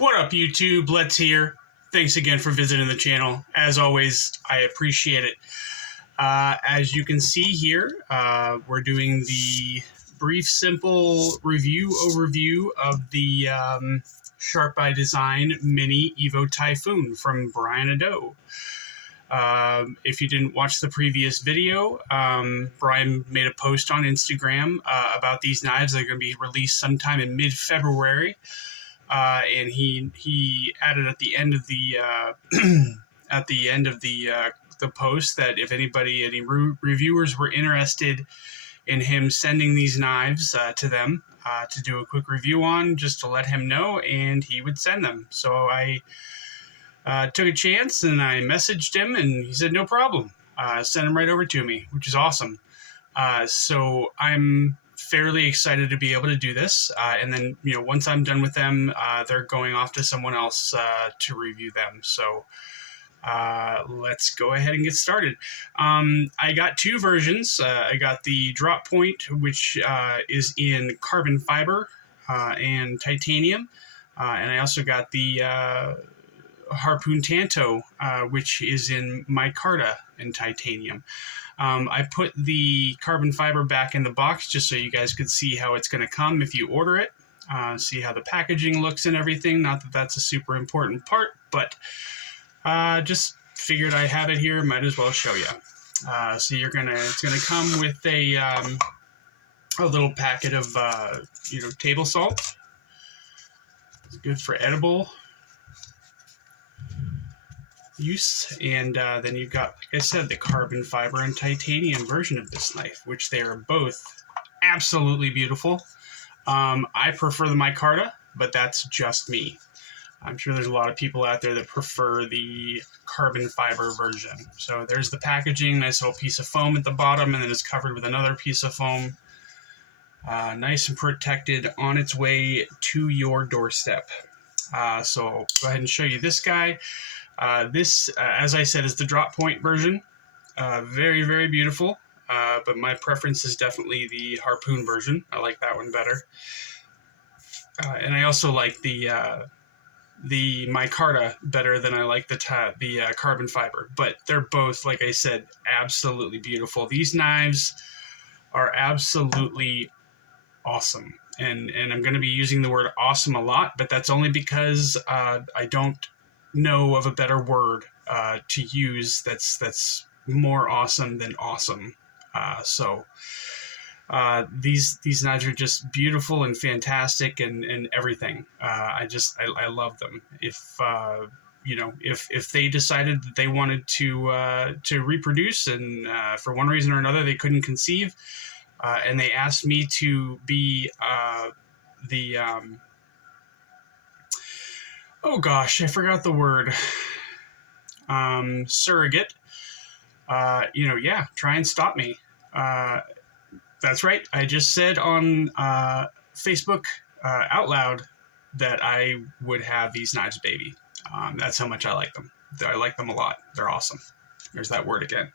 What up, YouTube? Let's here. Thanks again for visiting the channel. As always, I appreciate it. As you can see here, we're doing the brief, simple overview of the Sharp by Design Mini Evo Typhoon from Brian Ado. If you didn't watch the previous video, Brian made a post on Instagram about these knives. They're going to be released sometime in mid-February. And he added at the end of the the post that if any reviewers were interested in him sending these knives to them to do a quick review on, just to let him know, and he would send them. So I took a chance and I messaged him, and he said no problem. Send them right over to me, which is awesome. So I'm fairly excited to be able to do this, and then once I'm done with them, they're going off to someone else to review them. So let's go ahead and get started. I got two versions. I got the drop point, which is in carbon fiber and titanium, and I also got the Harpoon Tanto, which is in micarta and titanium. I put the carbon fiber back in the box just so you guys could see how it's going to come if you order it. See how the packaging looks and everything. Not that that's a super important part, but just figured I have it here. Might as well show you. So it's gonna come with a little packet of table salt. It's good for edible use, and then you've got, like I said, the carbon fiber and titanium version of this knife, which they are both absolutely beautiful. I prefer the micarta, but that's just me. I'm sure there's a lot of people out there that prefer the carbon fiber version. So there's the packaging, nice little piece of foam at the bottom, and then it's covered with another piece of foam. Nice and protected, on its way to your doorstep. So I'll go ahead and show you this guy. This, as I said, is the drop point version. Very, very beautiful. But my preference is definitely the Harpoon version. I like that one better. And I also like the micarta better than I like the carbon fiber. But they're both, like I said, absolutely beautiful. These knives are absolutely awesome. And I'm going to be using the word awesome a lot, but that's only because I don't know of a better word to use that's more awesome than awesome. These knives are just beautiful and fantastic and everything. I love them. If they decided that they wanted to reproduce, and for one reason or another they couldn't conceive, and they asked me to be oh gosh, I forgot the word. Surrogate. Yeah, try and stop me. That's right. I just said on Facebook out loud that I would have these knives, baby. That's how much I like them. I like them a lot. They're awesome. There's that word again.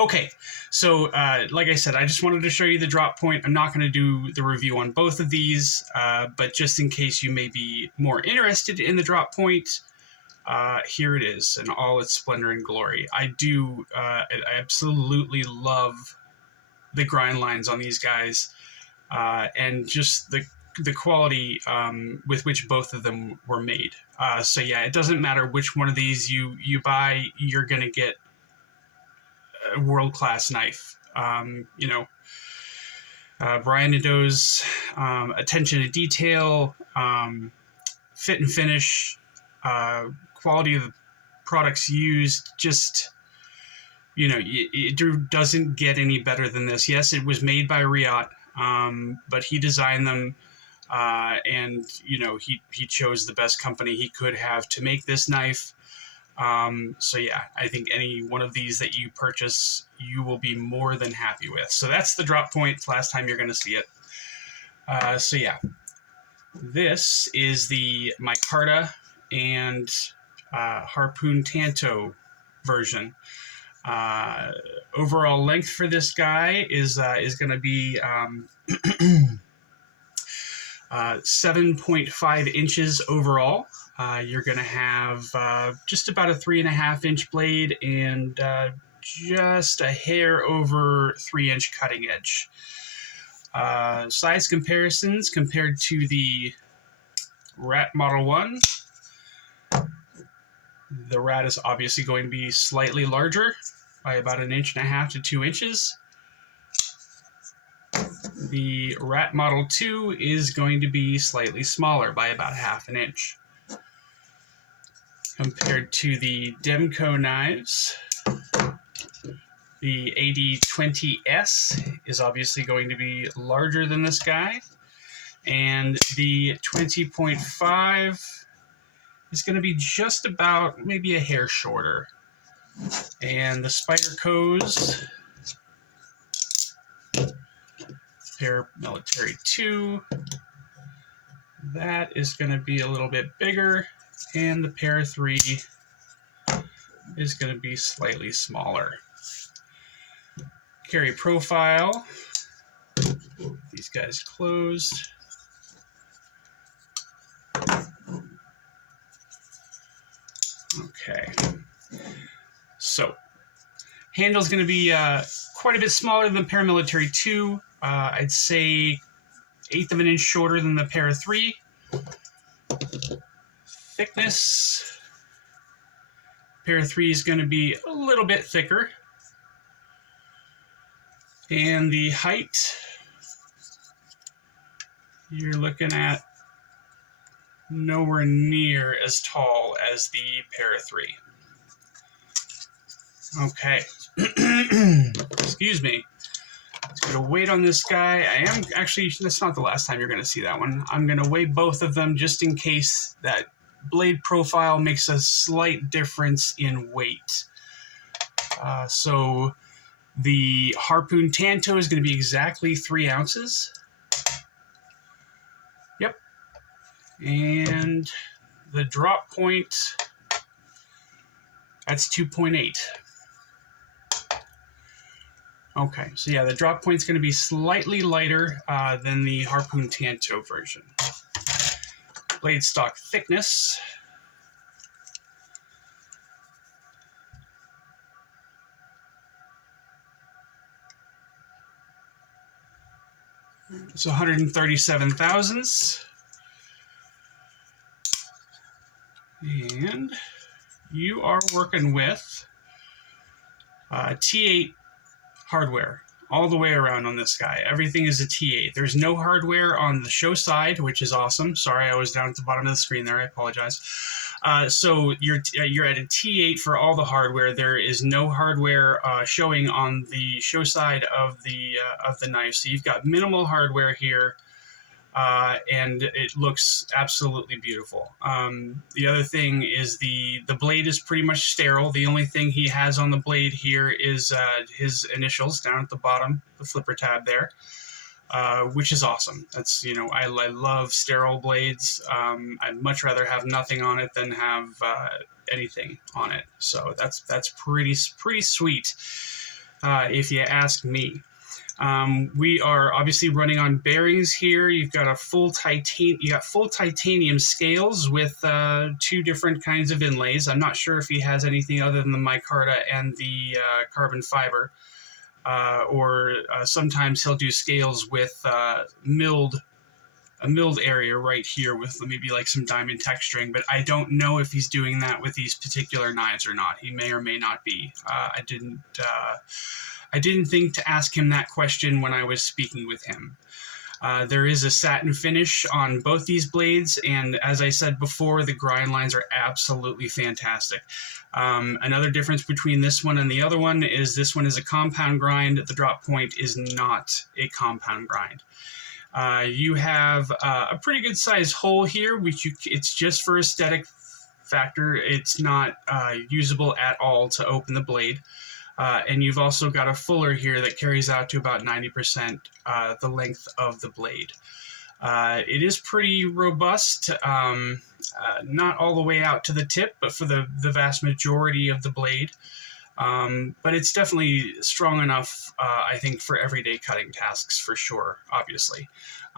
Okay, so like I said, I just wanted to show you the drop point. I'm not going to do the review on both of these, but just in case you may be more interested in the drop point, here it is in all its splendor and glory. I absolutely love the grind lines on these guys, and just the quality with which both of them were made. So yeah, it doesn't matter which one of these you buy, you're going to get a world-class knife. Brian Ado's attention to detail, fit and finish, quality of the products used, just it doesn't get any better than this. Yes, it was made by Riot, but he designed them, and he chose the best company he could have to make this knife. So yeah, I think any one of these that you purchase, you will be more than happy with. So that's the drop point. Last time you're going to see it. So yeah, this is the micarta and Harpoon Tanto version. Overall length for this guy is going to be 7.5 inches overall. You're going to have just about a 3.5-inch blade and just a hair over 3-inch cutting edge. Size comparisons compared to the Rat Model 1. The Rat is obviously going to be slightly larger by about 1.5 to 2 inches. The Rat Model 2 is going to be slightly smaller by about 1/2 inch. Compared to the Demco knives, the AD20S is obviously going to be larger than this guy, and the 20.5 is going to be just about maybe a hair shorter. And the Spyderco's Paramilitary 2, that is going to be a little bit bigger, and the Para 3 is going to be slightly smaller. Carry profile, these guys closed. Okay, so handle's going to be quite a bit smaller than the Paramilitary 2. I'd say 1/8 of an inch shorter than the Para 3. Thickness, Para 3 is going to be a little bit thicker. And the height, you're looking at nowhere near as tall as the Para 3. Okay. Excuse me. Just going to wait on this guy. I am actually, that's not the last time you're going to see that one. I'm going to weigh both of them just in case that blade profile makes a slight difference in weight. So the Harpoon Tanto is going to be exactly 3 ounces. Yep. And the drop point, that's 2.8. Okay, so yeah, the drop point's going to be slightly lighter than the Harpoon Tanto version. Blade stock thickness. It's 137 thousandths. And you are working with T8 hardware all the way around on this guy. Everything is a T8. There's no hardware on the show side, which is awesome. Sorry, I was down at the bottom of the screen there. I apologize. So you're at a T8 for all the hardware. There is no hardware showing on the show side of the knife. So you've got minimal hardware here, and it looks absolutely beautiful. The other thing is the blade is pretty much sterile. The only thing he has on the blade here is his initials down at the bottom, the flipper tab there. Which is awesome. That's, you know, I love sterile blades. I'd much rather have nothing on it than have anything on it. So that's pretty sweet, if you ask me. We are obviously running on bearings here. You've got full titanium scales with 2 different kinds of inlays. I'm not sure if he has anything other than the micarta and the carbon fiber. Or sometimes he'll do scales with a milled area right here with maybe like some diamond texturing, but I don't know if he's doing that with these particular knives or not. He may or may not be. I didn't think to ask him that question when I was speaking with him. There is a satin finish on both these blades, and as I said before, the grind lines are absolutely fantastic. Another difference between this one and the other one is this one is a compound grind. The drop point is not a compound grind. You have a pretty good sized hole here, which it's just for aesthetic factor. It's not usable at all to open the blade. And you've also got a fuller here that carries out to about 90% the length of the blade. It is pretty robust, not all the way out to the tip, but for the vast majority of the blade. But it's definitely strong enough, I think, for everyday cutting tasks for sure, obviously.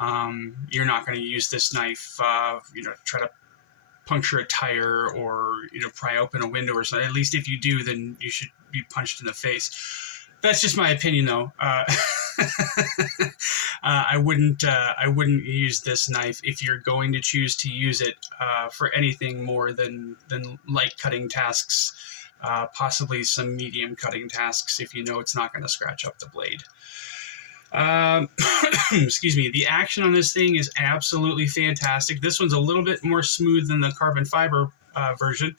You're not going to use this knife, to try to puncture a tire or, pry open a window or something. At least if you do, then you should be punched in the face. That's just my opinion, though. I wouldn't use this knife if you're going to choose to use it for anything more than light cutting tasks, possibly some medium cutting tasks if you know it's not going to scratch up the blade. Excuse me. The action on this thing is absolutely fantastic. This one's a little bit more smooth than the carbon fiber version,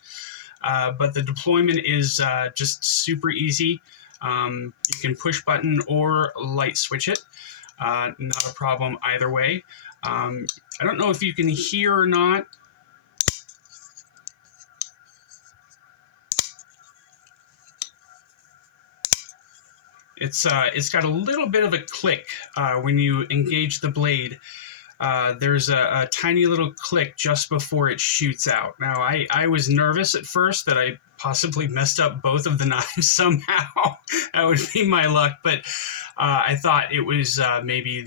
but the deployment is just super easy. You can push button or light switch it. Not a problem either way. I don't know if you can hear or not. It's got a little bit of a click when you engage the blade. There's a tiny little click just before it shoots out. Now, I was nervous at first that I possibly messed up both of the knives somehow. That would be my luck, but I thought it was maybe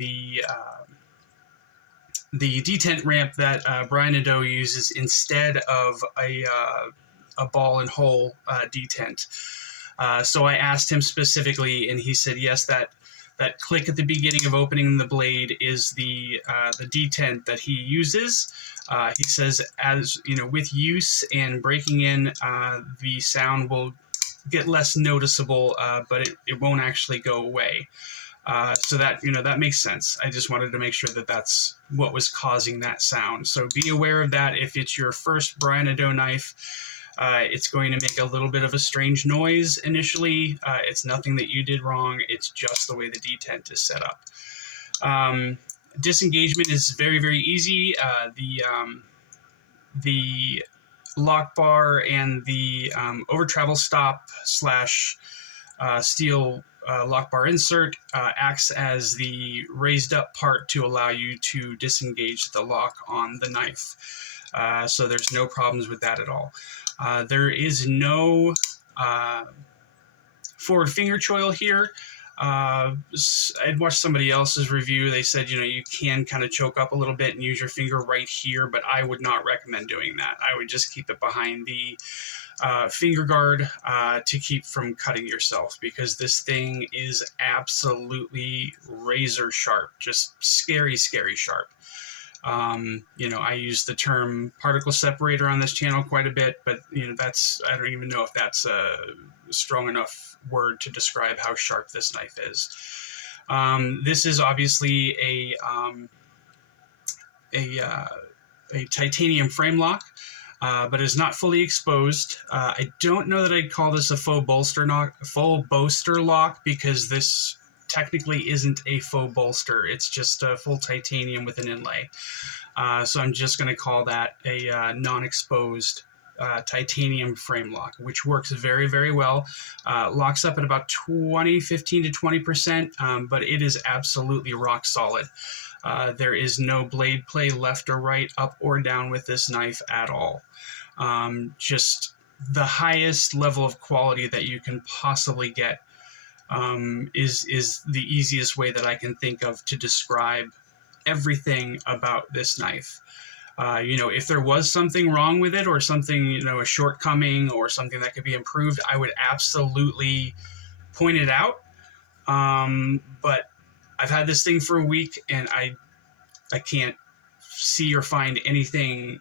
the detent ramp that Brian Nadeau uses instead of a ball and hole detent. So I asked him specifically, and he said yes, that click at the beginning of opening the blade is the detent that he uses. He says, as with use and breaking in, the sound will get less noticeable, but it won't actually go away. So that that makes sense. I just wanted to make sure that that's what was causing that sound. So be aware of that if it's your first Brian Nadeau knife. It's going to make a little bit of a strange noise initially. It's nothing that you did wrong. It's just the way the detent is set up. Disengagement is very, very easy. The lock bar and the over travel stop / steel lock bar insert acts as the raised up part to allow you to disengage the lock on the knife. So there's no problems with that at all. There is no forward finger choil here. I'd watched somebody else's review. They said, you can kind of choke up a little bit and use your finger right here, but I would not recommend doing that. I would just keep it behind the finger guard to keep from cutting yourself, because this thing is absolutely razor sharp, just scary, scary sharp. I use the term particle separator on this channel quite a bit, but I don't even know if that's a strong enough word to describe how sharp this knife is. This is obviously a titanium frame lock, but is not fully exposed. I don't know that I'd call this a full bolster lock, because this technically isn't a faux bolster. It's just a full titanium with an inlay. So I'm just going to call that a non-exposed titanium frame lock, which works very, very well. Locks up at about 15 to 20%, but it is absolutely rock solid. There is no blade play left or right, up or down with this knife at all. Just the highest level of quality that you can possibly get is the easiest way that I can think of to describe everything about this knife. If there was something wrong with it, or something, a shortcoming or something that could be improved, I would absolutely point it out. But I've had this thing for a week, and I can't see or find anything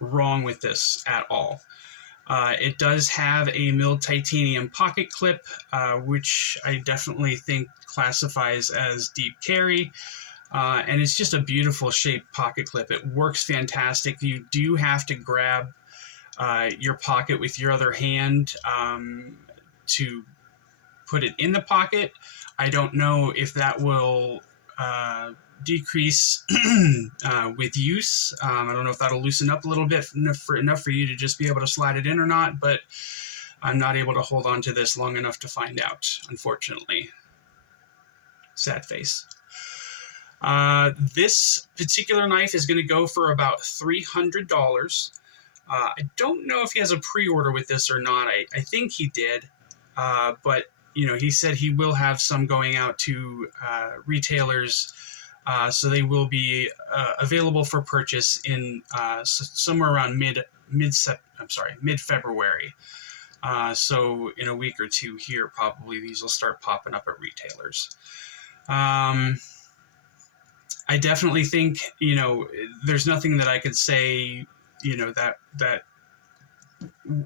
wrong with this at all. It does have a milled titanium pocket clip, which I definitely think classifies as deep carry. And it's just a beautiful shaped pocket clip. It works fantastic. You do have to grab your pocket with your other hand to put it in the pocket. I don't know if that will decrease with use. I don't know if that'll loosen up a little bit enough for you to just be able to slide it in or not, but I'm not able to hold on to this long enough to find out, unfortunately. Sad face. This particular knife is going to go for about $300. I don't know if he has a pre-order with this or not. I think he did, but he said he will have some going out to retailers So they will be available for purchase in somewhere around mid-February. So in a week or two here, probably these will start popping up at retailers. I definitely think, there's nothing that I could say, that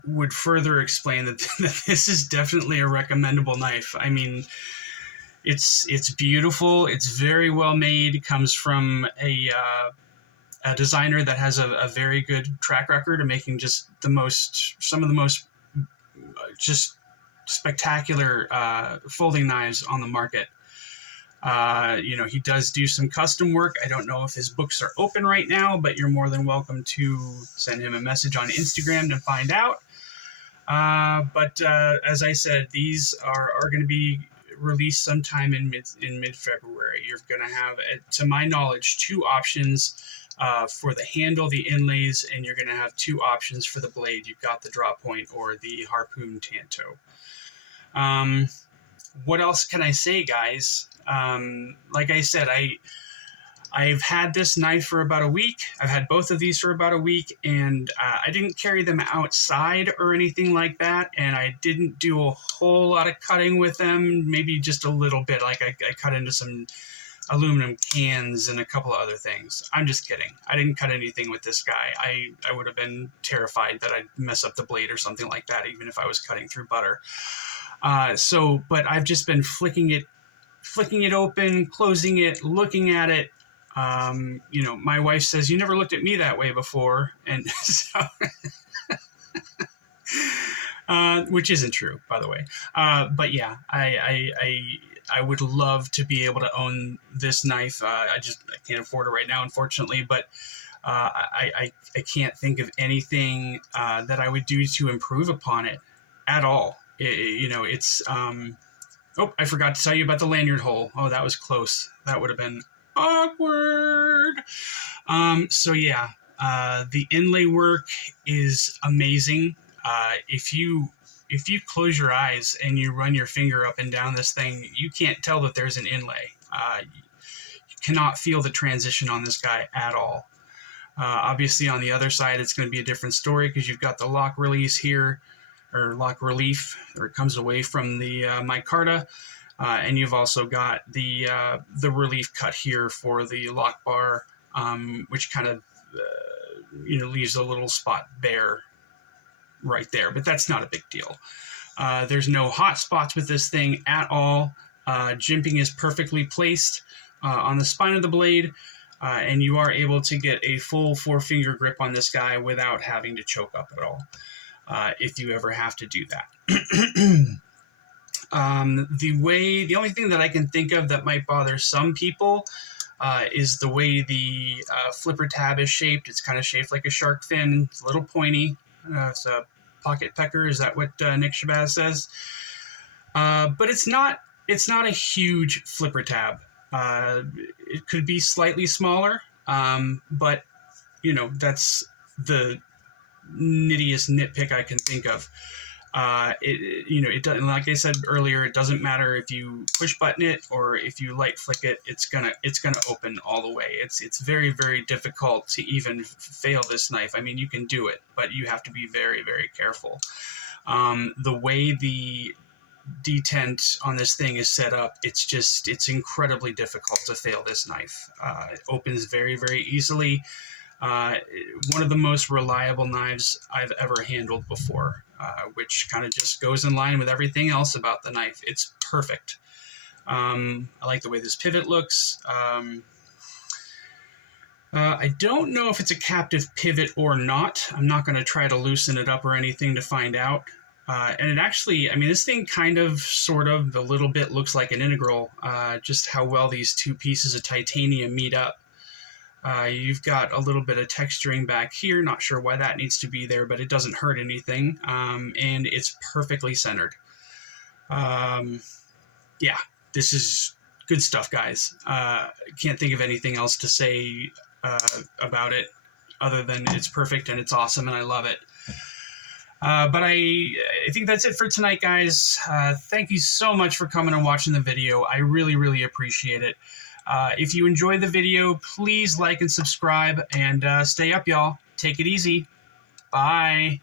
would further explain that, that this is definitely a recommendable knife. I mean, it's beautiful. It's very well made. It comes from a designer that has a very good track record of making just some of the most just spectacular folding knives on the market. He does do some custom work. I don't know if his books are open right now, but you're more than welcome to send him a message on Instagram to find out. But as I said, these are going to be released sometime in mid-February. You're going to have, to my knowledge, 2 options for the handle, the inlays, and you're going to have 2 options for the blade. You've got the drop point or the harpoon tanto. What else can I say, guys? Like I said, I've had this knife for about a week. I've had both of these for about a week, and I didn't carry them outside or anything like that, and I didn't do a whole lot of cutting with them, maybe just a little bit. Like I cut into some aluminum cans and a couple of other things. I'm just kidding. I didn't cut anything with this guy. I would have been terrified that I'd mess up the blade or something like that, even if I was cutting through butter. But I've just been flicking it open, closing it, looking at it. My wife says, "You never looked at me that way before," and so, which isn't true, by the way. But yeah, I would love to be able to own this knife. I can't afford it right now, unfortunately, but I can't think of anything that I would do to improve upon it at all. It's I forgot to tell you about the lanyard hole. Oh, that was close. That would have been awkward. So yeah, the inlay work is amazing. If you close your eyes and you run your finger up and down this thing, you can't tell that there's an inlay. You cannot feel the transition on this guy at all. Obviously, on the other side, it's going to be a different story because you've got the lock release here, or lock relief, or it comes away from the micarta, and you've also got the relief cut here for the lock bar, which kind of leaves a little spot bare right there, but that's not a big deal. There's no hot spots with this thing at all. Jimping is perfectly placed on the spine of the blade, and you are able to get a full 4-finger grip on this guy without having to choke up at all, if you ever have to do that. The only thing that I can think of that might bother some people is the way the flipper tab is shaped. It's kind of shaped like a shark fin. It's a little pointy. It's a pocket pecker. Is that what Nick Shabazz says? But it's not a huge flipper tab. It could be slightly smaller, but that's the nittiest nitpick I can think of. It doesn't, like I said earlier, it doesn't matter if you push button it or if you light flick it, it's gonna open all the way. It's very, very difficult to even fail this knife. I mean, you can do it, but you have to be very, very careful. The way the detent on this thing is set up, it's incredibly difficult to fail this knife. It opens very, very easily. One of the most reliable knives I've ever handled before, which kind of just goes in line with everything else about the knife. It's perfect. I like the way this pivot looks. I don't know if it's a captive pivot or not. I'm not going to try to loosen it up or anything to find out. And it actually, I mean, this thing kind of, sort of, a little bit looks like an integral, just how well these two pieces of titanium meet up. You've got a little bit of texturing back here. Not sure why that needs to be there, but it doesn't hurt anything. And it's perfectly centered. Yeah, this is good stuff, guys. Can't think of anything else to say about it other than it's perfect and it's awesome and I love it. But I think that's it for tonight, guys. Thank you so much for coming and watching the video. I really, really appreciate it. If you enjoyed the video, please like and subscribe, and stay up, y'all. Take it easy. Bye.